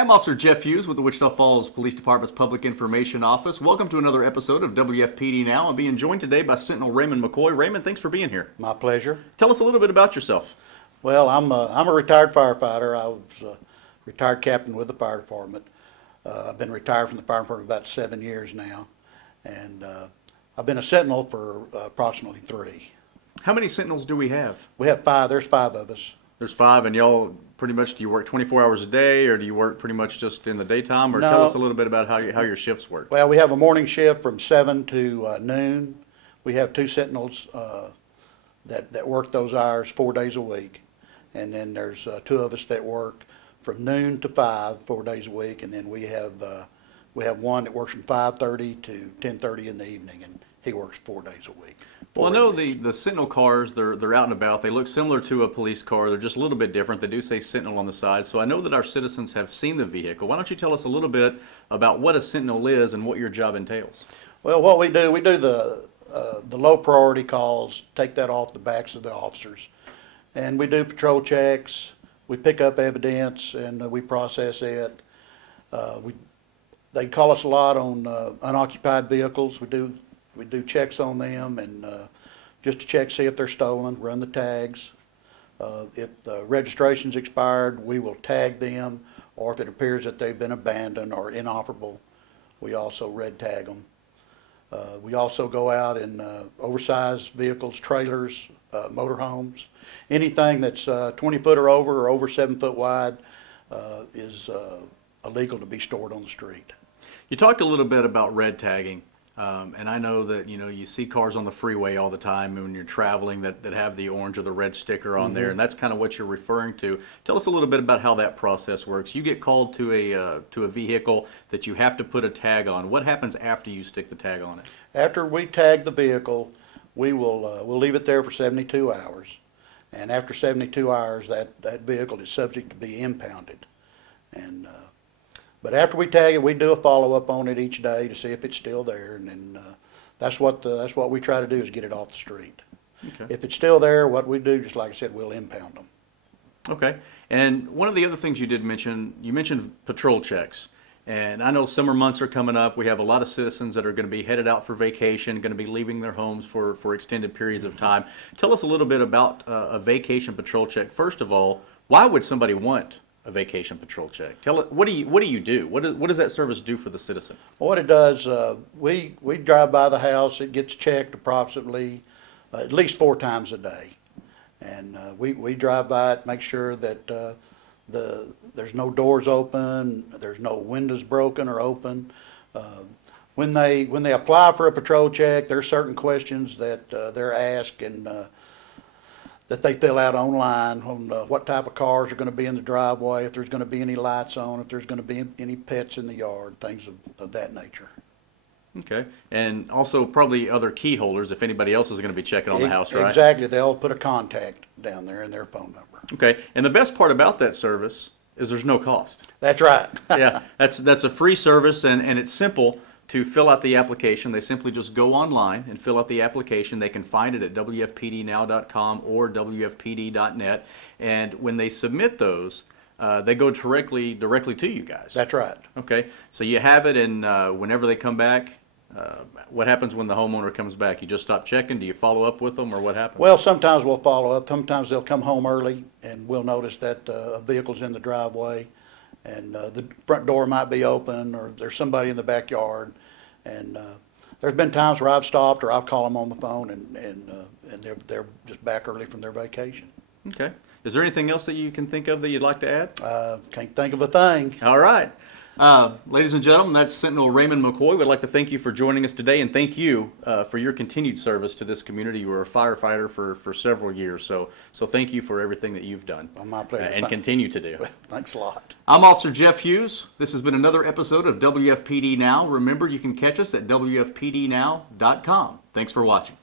Hi, I'm Officer Jeff Hughes with the Wichita Falls Police Department's Public Information Office. Welcome to another episode of WFPD Now. I'm being joined today by Sentinel Raymond McCoy. Raymond, thanks for being here. My pleasure. Tell us a little bit about yourself. Well, I'm a retired firefighter. I was a retired captain with the fire department. I've been retired from the fire department about 7 years now, and I've been a sentinel for approximately 3. How many Sentinels do we have? We have 5. There's 5 of us. There's 5, and y'all pretty much, do you work 24 hours a day, or do you work pretty much just in the daytime? Or No. tell us a little bit about how your shifts work. Well, we have a morning shift from 7 to noon. We have 2 sentinels that work those hours 4 days a week, and then there's 2 of us that work from noon to 5 4 days a week, and then we have one that works from 5:30 to 10:30 in the evening, and he works 4 days a week. Well, I know the Sentinel cars, they're out and about. They look similar to a police car. They're just a little bit different. They do say Sentinel on the side. So I know that our citizens have seen the vehicle. Why don't you tell us a little bit about what a Sentinel is and what your job entails? Well, what we do the low priority calls, take that off the backs of the officers, and we do patrol checks. We pick up evidence and we process it. They call us a lot on unoccupied vehicles. We do checks on them, and just to check, see if they're stolen, run the tags. If the registration's expired, we will tag them, or if it appears that they've been abandoned or inoperable, we also red tag them. We also go out in oversized vehicles, trailers, motorhomes. Anything that's 20 foot or over 7 foot wide is illegal to be stored on the street. You talked a little bit about red tagging. And I know that, you see cars on the freeway all the time when you're traveling that have the orange or the red sticker on there, and that's kind of what you're referring to. Tell us a little bit about how that process works. You get called to a vehicle that you have to put a tag on. What happens after you stick the tag on it? After we tag the vehicle, we'll leave it there for 72 hours. And after 72 hours, that vehicle is subject to be impounded. And but after we tag it, we do a follow-up on it each day to see if it's still there, and then that's what we try to do, is get it off the street. Okay. If it's still there, what we do, just like I said, we'll impound them. Okay. And one of the other things you did mention, you mentioned patrol checks. And I know summer months are coming up. We have a lot of citizens that are going to be headed out for vacation, going to be leaving their homes for extended periods of time. Tell us a little bit about a vacation patrol check. First of all, why would somebody want a vacation patrol check? Tell it. What do you do? What does that service do for the citizen? Well, what it does, we drive by the house. It gets checked approximately at least 4 times a day, and we drive by it, make sure that there's no doors open, there's no windows broken or open. When they apply for a patrol check, there are certain questions that they're asked, and that they fill out online on what type of cars are going to be in the driveway, if there's going to be any lights on, if there's going to be any pets in the yard, things of that nature. Okay. And also probably other key holders if anybody else is going to be checking on the house, right? Exactly. They'll put a contact down there and their phone number. Okay. And the best part about that service is there's no cost. That's right. Yeah, that's a free service, and it's simple to fill out the application. They simply just go online and fill out the application. They can find it at WFPDnow.com or WFPD.net. And when they submit those, they go directly to you guys. That's right. Okay, so you have it, and whenever they come back, what happens when the homeowner comes back? You just stop checking? Do you follow up with them, or what happens? Well, sometimes we'll follow up. Sometimes they'll come home early, and we'll notice that a vehicle's in the driveway, and the front door might be open, or there's somebody in the backyard. And there's been times where I've stopped, or I've called them on the phone, and they're just back early from their vacation. Okay. Is there anything else that you can think of that you'd like to add? Can't think of a thing. All right. Ladies and gentlemen, that's Sentinel Raymond McCoy. We'd like to thank you for joining us today, and thank you for your continued service to this community. You were a firefighter for several years, so thank you for everything that you've done. Well, my pleasure. And continue to do. Thanks a lot. I'm Officer Jeff Hughes. This has been another episode of WFPD Now. Remember, you can catch us at WFPDnow.com. Thanks for watching.